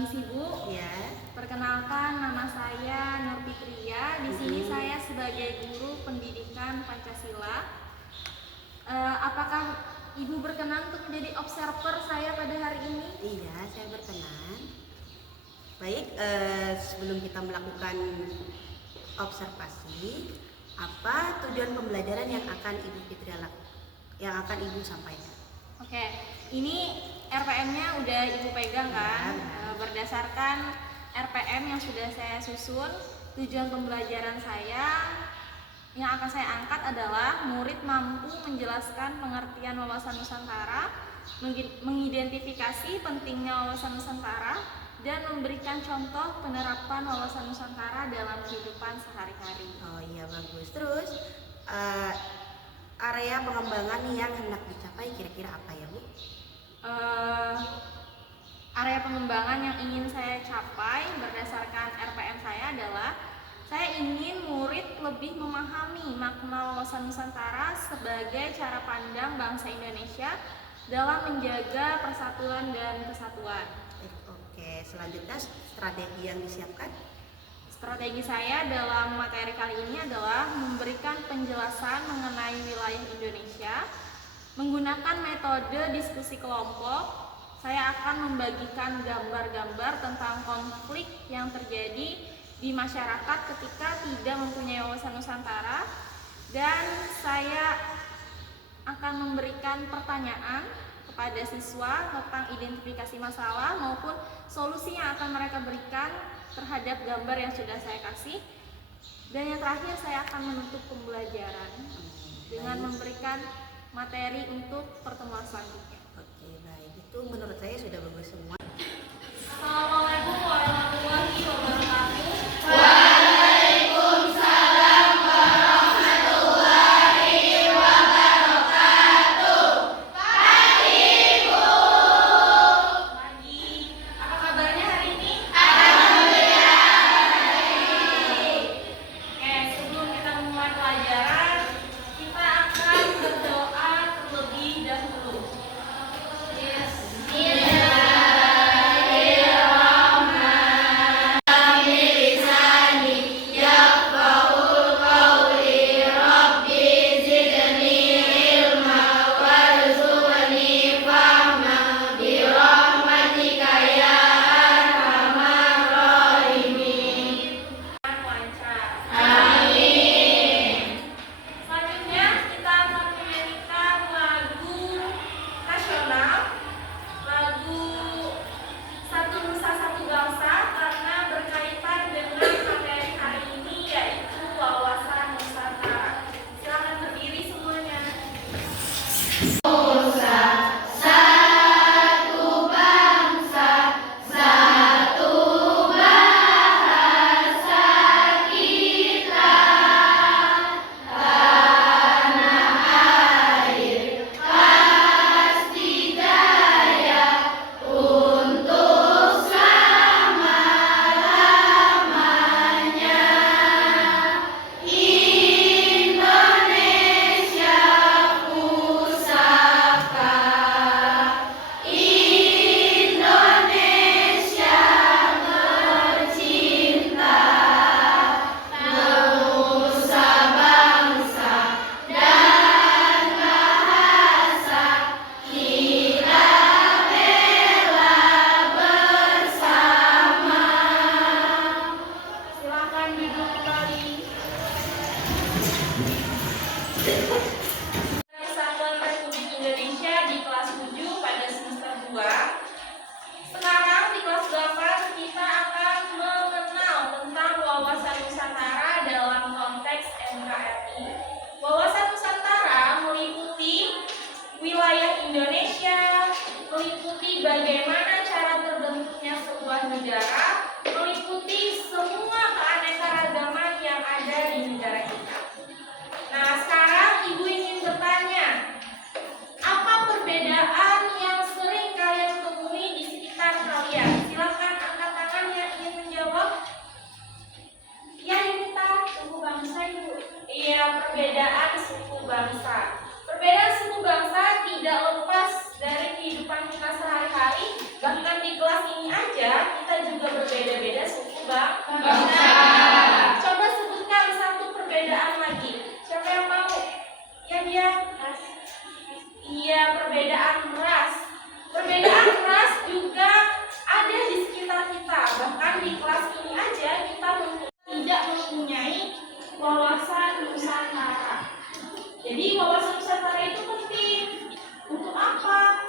Permisi Bu. Ya. Perkenalkan, nama saya Nur Fitria. Di sini saya sebagai guru pendidikan Pancasila. Apakah Ibu berkenan untuk menjadi observer saya pada hari ini? Iya, saya berkenan. Baik, sebelum kita melakukan observasi, apa tujuan pembelajaran yang akan Ibu Fitria sampaikan? Oke, ini RPM-nya udah Ibu pegang kan? Berdasarkan RPM yang sudah saya susun, tujuan pembelajaran saya yang akan saya angkat adalah murid mampu menjelaskan pengertian wawasan Nusantara, mengidentifikasi pentingnya wawasan Nusantara, dan memberikan contoh penerapan wawasan Nusantara dalam kehidupan sehari-hari. Oh iya, bagus. Terus area pengembangan yang hendak dicapai kira-kira apa ya, Bu? Area pengembangan yang ingin saya capai berdasarkan RPM saya adalah saya ingin murid lebih memahami makna wawasan Nusantara sebagai cara pandang bangsa Indonesia dalam menjaga persatuan dan kesatuan. Oke, selanjutnya strategi yang disiapkan? Strategi saya dalam materi kali ini adalah memberikan penjelasan mengenai wilayah Indonesia. Menggunakan metode diskusi kelompok, saya akan membagikan gambar-gambar tentang konflik yang terjadi di masyarakat ketika tidak mempunyai wawasan Nusantara, dan saya akan memberikan pertanyaan kepada siswa tentang identifikasi masalah maupun solusi yang akan mereka berikan terhadap gambar yang sudah saya kasih. Dan yang terakhir, saya akan menutup pembelajaran dengan memberikan materi untuk pertemuan selanjutnya. Oke, baik. Itu menurut saya sudah bagus semua. Assalamualaikum warahmatullahi wabarakatuh. Waalaikumsalam warahmatullahi wabarakatuh. Pagi, Bu. Pagi. Apa kabarnya hari ini? Alhamdulillah baik. Oke, sebelum kita memulai pelajaran, kita akan berdoa terlebih dahulu. Selanjutnya kita akan menyanyikan lagu nasional, lagu Satu Nusa Satu Bangsa, karena berkaitan dengan materi hari ini, yaitu wawasan Nusantara. Silakan berdiri semuanya. Silakan duduk kembali. Kesatuan Republik Indonesia di kelas 7 pada semester 2. Sekarang di kelas 8 kita akan mengenal tentang wawasan Nusantara dalam konteks NKRI. Wawasan Nusantara meliputi wilayah Indonesia, meliputi bagaimana cara terbentuknya sebuah negara, meliputi semua keanekaragaman yang ada di negara kita. Nah, sekarang Ibu ingin bertanya, apa perbedaan yang sering kalian temui di sekitar kalian? Silakan angkat tangan yang ingin menjawab. Ya, kita suku bangsa, Ibu. Iya, perbedaan suku bangsa. Perbedaan suku bangsa tidak lepas dari kehidupan kita sehari-hari. Bahkan di kelas ini aja kita juga berbeda-beda suku bangsa. Bangsa. Coba sebutkan satu perbedaan lagi. Siapa yang mau? Ya dia. Iya, perbedaan ras. Perbedaan ras juga ada di sekitar kita. Bahkan di kelas ini aja kita tidak mempunyai wawasan Nusantara. Jadi wawasan Nusantara itu penting. Untuk apa?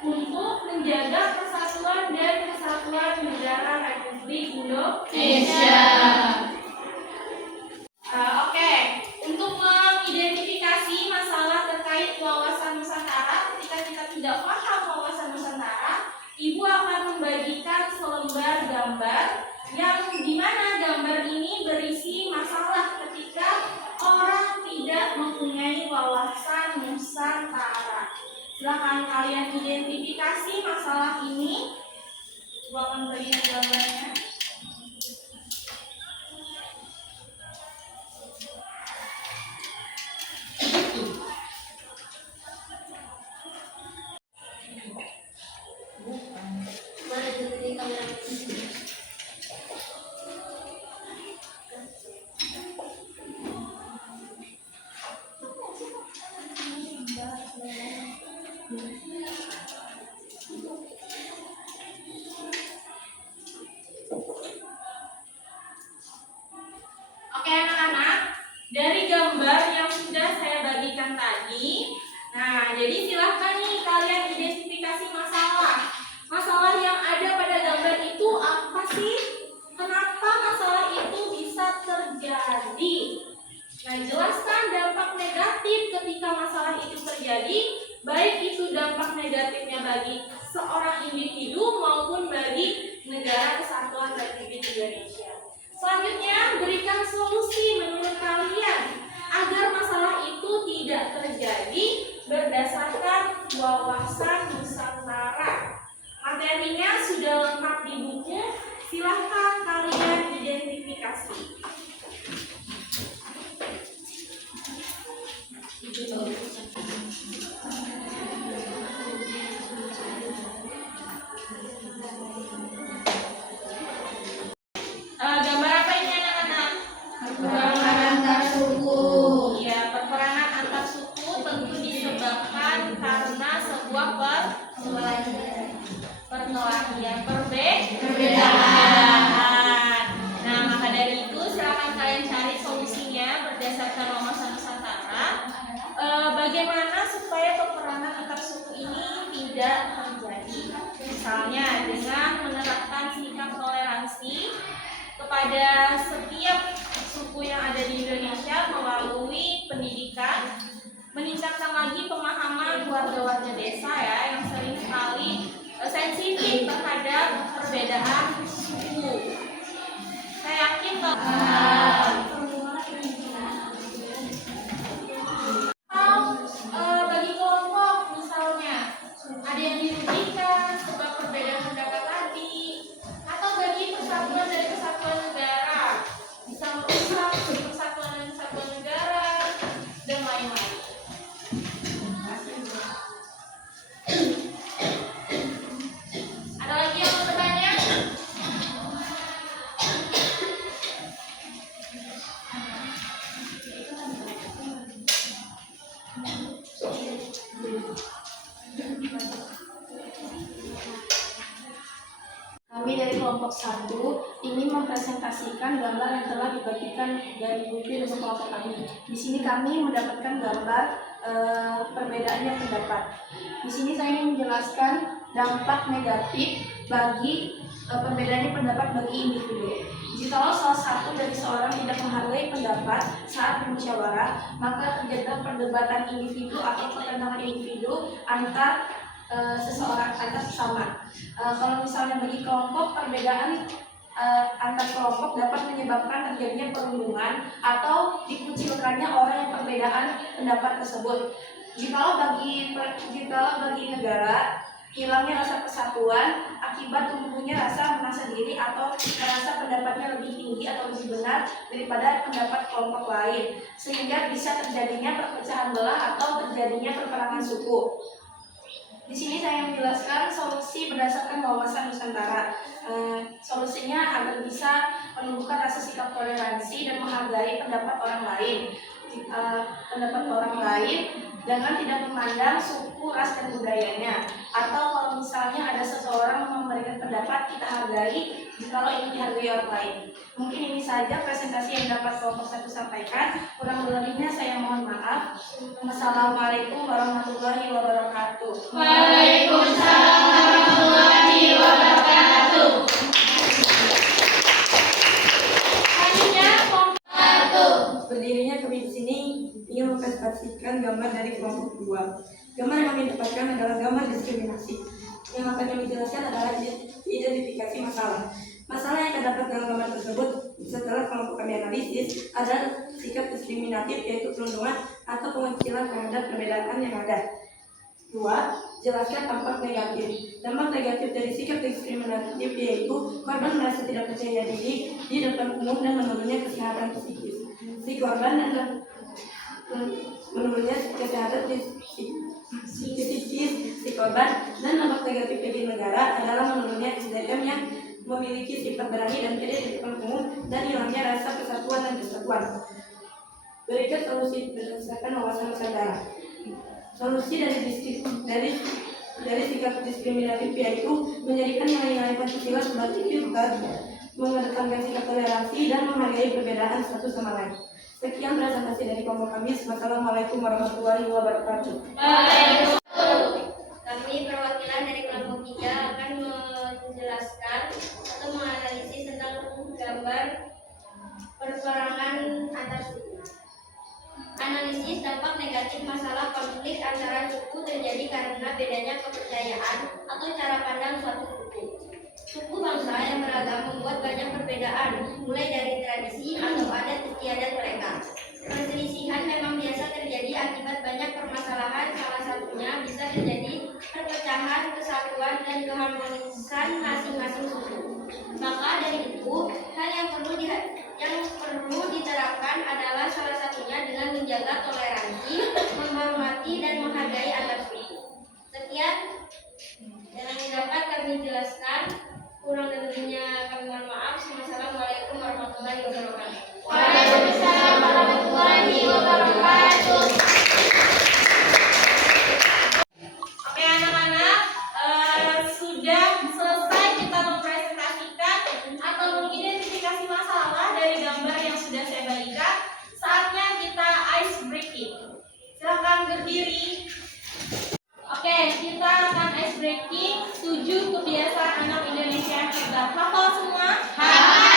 Untuk menjaga persatuan dan kesatuan negara Republik Indonesia. Oke, untuk mengidentifikasi masalah terkait wawasan Nusantara, ketika kita tidak paham wawasan Nusantara, Ibu akan membagikan selembar gambar yang dimana gambar ini berisi masalah ketika orang tidak mempunyai wawasan Nusantara. Silakan kalian identifikasi masalah ini. Ibu akan bagi gambarnya. Oke anak-anak, dari gambar yang sudah saya bagikan tadi, nah jadi silahkan nih kalian identifikasi masalah. Masalah yang ada pada gambar itu apa sih? Kenapa masalah itu bisa terjadi? Nah, jelaskan dampak negatif ketika masalah itu terjadi, baik itu dampak negatifnya bagi seorang individu maupun bagi negara kesatuan Republik Indonesia. Selanjutnya, berikan solusi menurut kalian agar masalah itu tidak terjadi berdasarkan wawasan Nusantara. Materinya sudah lengkap di buku, silahkan kalian identifikasi. Gambar apa ini anak-anak? Perperangan antar suku. Ya, peperangan antar suku tentu disebabkan karena sebuah perkelahian perbedaan. Nah, maka dari itu silakan kalian cari solusinya berdasarkan wawasan Nusantara. Bagaimana supaya peperangan antar suku ini tidak terjadi? Misalnya dengan menerapkan sikap toleransi kepada setiap suku yang ada di Indonesia melalui pendidikan, meningkatkan lagi pemahaman warga-warga desa ya yang sering sekali sensitif terhadap perbedaan suku. Saya yakin kalau bagi kelompok misalnya ada yang dirugikan sebab perbedaan pendapat tadi, atau bagi persatuan dan kesatuan negara bisa merusak persatuan dan kesatuan negara dan lain-lain. Ada lagi yang mau bertanya? Kami dari kelompok 1 ingin mempresentasikan gambar yang telah dibagikan dari buku untuk kelompok kami. Di sini kami mendapatkan gambar perbedaannya pendapat. Di sini saya ingin menjelaskan dampak negatif bagi perbedaannya pendapat bagi individu. Jikalau salah satu dari seorang tidak menghargai pendapat saat bermusyawarah, maka terjadi perdebatan individu atau pertentangan individu antar seseorang antar sesama. Kalau misalnya bagi kelompok, perbedaan antar kelompok dapat menyebabkan terjadinya perundungan atau dikucilkannya orang yang perbedaan pendapat tersebut. Jikalau bagi negara, hilangnya rasa persatuan akibat tumbuhnya rasa merasa diri atau merasa pendapatnya lebih tinggi atau lebih benar daripada pendapat kelompok lain, sehingga bisa terjadinya perpecahan belah atau terjadinya perperangan suku. Di sini saya menjelaskan solusi berdasarkan wawasan Nusantara. Solusinya agar bisa menumbuhkan rasa sikap toleransi dan menghargai pendapat orang lain. Dengan tidak memandang suku, ras, dan budayanya. Atau kalau misalnya ada seseorang memberikan pendapat, kita hargai kalau ingin dihargai orang lain. Mungkin ini saja presentasi yang dapat kelompok 1 sampaikan. Kurang lebihnya saya mohon maaf. Wassalamualaikum warahmatullahi wabarakatuh. Waalaikumsalam warahmatullahi wabarakatuh. Berdirinya kami di sini ingin mempresentasikan gambar dari kelompok 2. Gambar yang kami dapatkan adalah gambar diskriminasi. Yang akan kami jelaskan adalah identifikasi masalah. Masalah yang terdapat dalam gambar tersebut setelah kelompok kami analisis adalah sikap diskriminatif, yaitu perundungan atau pengecilan terhadap perbedaan yang ada. 2. Jelaskan dampak negatif. Dampak negatif dari sikap diskriminatif yaitu korban merasa tidak percaya diri di depan umum dan menurunnya kesehatan psikis si korban dan menurunnya kesehatan psikis si korban, dan dampak negatif bagi negara adalah menurunnya SDM yang memiliki sifat berani dan pede di depan umum dan hilangnya rasa persatuan dan kesatuan. Berikut solusi berdasarkan wawasan Nusantara. Solusi dari sikap diskriminatif yaitu menjadikan nilai-nilai Pancasila sebagai filter, mengedepankan sikap toleransi dan menghargai perbedaan satu sama lain. Sekian presentasi dari kelompok kami. Wassalamualaikum warahmatullahi wabarakatuh. Kami perwakilan dari kelompok 3 akan menjelaskan atau menganalisis tentang gambar perperangan antar suku. Analisis dampak negatif masalah konflik antara suku terjadi karena bedanya kepercayaan atau cara pandang suatu suku. Suku bangsa yang beragam membuat banyak perbedaan, mulai dari tradisi atau adat istiadat mereka. Perselisihan memang biasa terjadi akibat banyak permasalahan, salah satunya bisa terjadi perpecahan, kesatuan, dan keharmonisan masing-masing suku. Maka dari itu, hal yang perlu diterapkan adalah salah satunya dengan menjaga toleransi, menghormati, dan menghargai antar suku. Sekian yang dapat kami jelaskan. Kurang lebihnya kami mohon maaf. Wassalamualaikum warahmatullahi wabarakatuh. Waalaikumsalam warahmatullahi wabarakatuh. Oke anak-anak, sudah selesai kita mempresentasikan atau mengidentifikasi masalah dari gambar yang sudah saya bagikan. Saatnya kita ice breaking. Silakan berdiri. Oke, kita akan ice breaking 7 kebiasaan anak Indonesia yang hebat. Hafal semua? Hafal.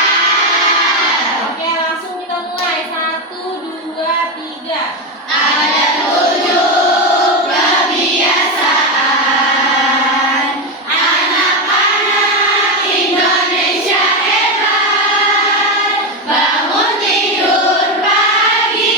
Oke, langsung kita mulai. 1, 2, 3. Ada 7 kebiasaan anak-anak Indonesia hebat. Bangun tidur pagi,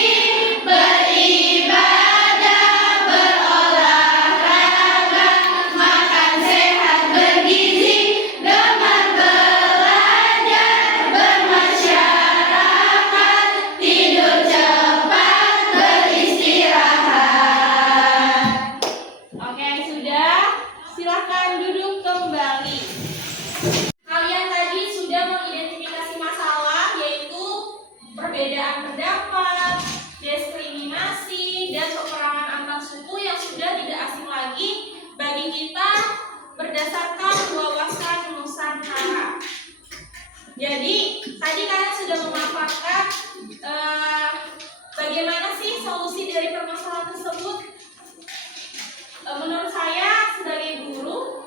beribadah, berolahraga, makan sehat bergizi, gemar belajar, bermasyarakat, tidur cepat, beristirahat. Oke, sudah. Silakan duduk kembali. Kalian tadi sudah mengidentifikasi masalah, yaitu perbedaan pendapat, diskriminasi, dan peperangan antar suku yang sudah tidak asing lagi bagi kita berdasarkan wawasan Nusantara. Jadi, tadi kalian sudah memaparkan bagaimana sih solusi dari permasalahan tersebut. Menurut saya sebagai guru,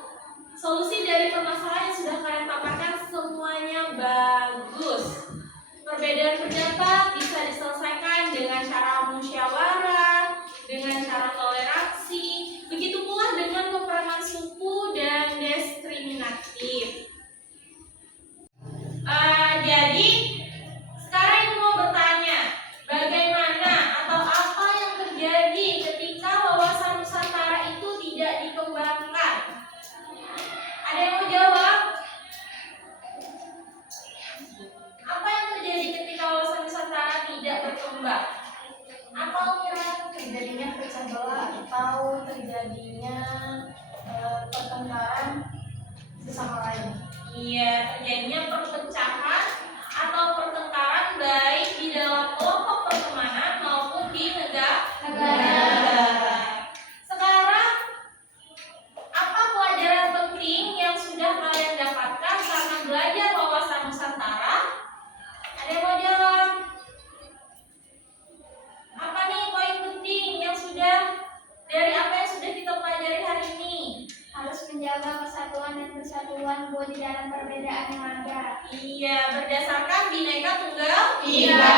solusi dari permasalahan yang sudah kalian paparkan semuanya bagus. Perbedaan pendapat bisa diselesaikan dengan cara musyawarah, dengan cara toleransi, begitu pula dengan peperangan suku dan diskriminatif. Jadi sekarang ibu mau bertanya, bagaimana atau apa yang terjadi ketika wawasan Nusantara itu tidak Iya, terjadinya perpecahan atau pertengkaran baik di dalam kelompok pertemanan maupun di negara. Sekarang, apa pelajaran penting yang sudah kalian dapatkan karena belajar wawasan Nusantara? Ada yang mau jawab? Apa nih poin penting yang sudah dari apa yang sudah kita pelajari hari ini? Harus menjaga persatuan dan persatuan di dalam perbedaan yang ada. Iya, berdasarkan Bhinneka Tunggal Ika.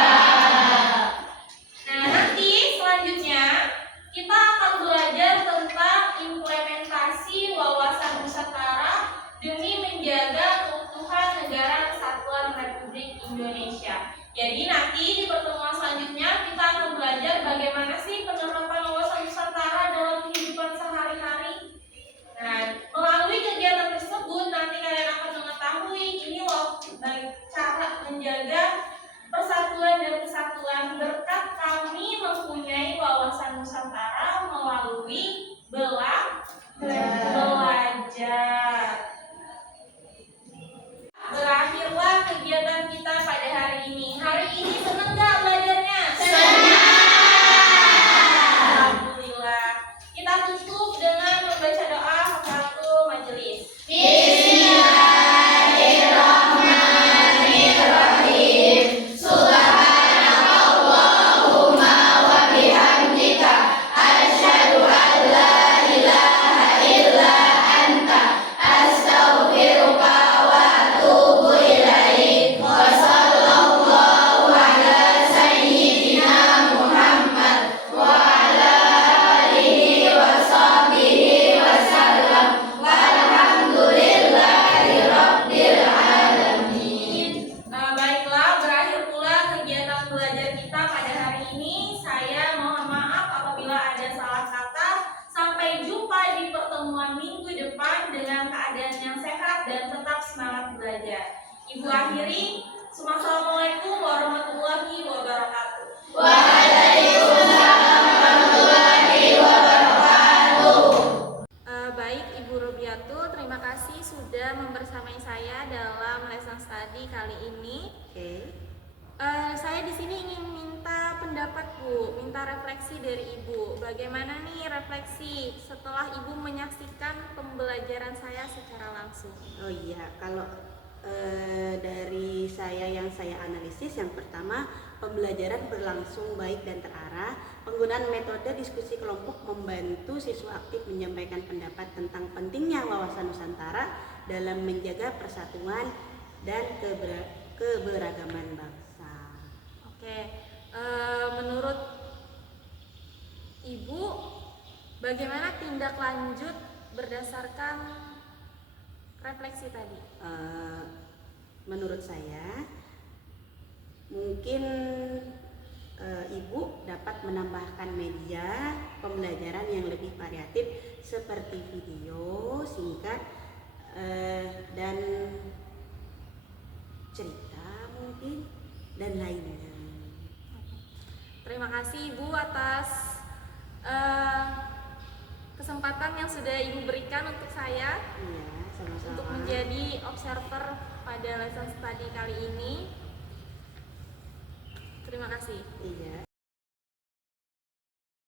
Nah, nanti selanjutnya kita akan belajar tentang implementasi wawasan Nusantara demi menjaga keutuhan Negara Kesatuan Republik Indonesia. Jadi nanti di pertemuan selanjutnya kita akan belajar bagaimana sih penerapan wawasan Nusantara dalam kehidupan sehari-hari. Nah, melalui kegiatan tersebut nanti kalian akan mengetahui ini loh cara menjaga persatuan dan kesatuan berkat kami mempunyai wawasan Nusantara melalui belajar. Berakhirlah kegiatan kita pada hari ini. Hari ini senang nggak belajarnya? Alhamdulillah. Kita tutup dengan membaca doa kafaratul majelis. Bismillahirrahmanirrahim. Subhanakallahumma wa bihamdika asyhadu an la ilaha illa anta astaghfiruka wa atubu ilaik. Wa sallallahu ala sayyidina Muhammad wa ala alihi wa sahbihi wa sallam. Walhamdulillahi rabbil alamin. Baiklah, berakhir pula kegiatan belajar kita pada hari ini. Saya mohon maaf apabila ada salah kata. Sampai jumpa di pertemuan minggu depan dengan keadaan yang sehat dan tetap semangat belajar. Ibu akhiri, Assalamualaikum warahmatullahi wabarakatuh. Waalaikumsalam warahmatullahi wabarakatuh. Baik Ibu Robiatul, terima kasih sudah membersamai saya dalam lesson study kali ini. Oke. Saya di sini ingin minta pendapat Bu, minta refleksi dari Ibu. Bagaimana nih refleksi setelah Ibu menyaksikan pembelajaran saya secara langsung? Oh iya, kalau dari saya yang saya analisis, yang pertama, pembelajaran berlangsung baik dan terarah. Penggunaan metode diskusi kelompok membantu siswa aktif menyampaikan pendapat tentang pentingnya wawasan Nusantara dalam menjaga persatuan dan keberagaman bangsa. Oke, menurut Ibu, bagaimana tindak lanjut berdasarkan refleksi tadi? Menurut saya, mungkin Ibu dapat menambahkan media pembelajaran yang lebih variatif seperti video singkat dan cerita mungkin dan lainnya. Terima kasih Ibu atas kesempatan yang sudah Ibu berikan untuk saya Iya, sama-sama. untuk menjadi observer pada lesson study kali ini. Terima kasih. Iya.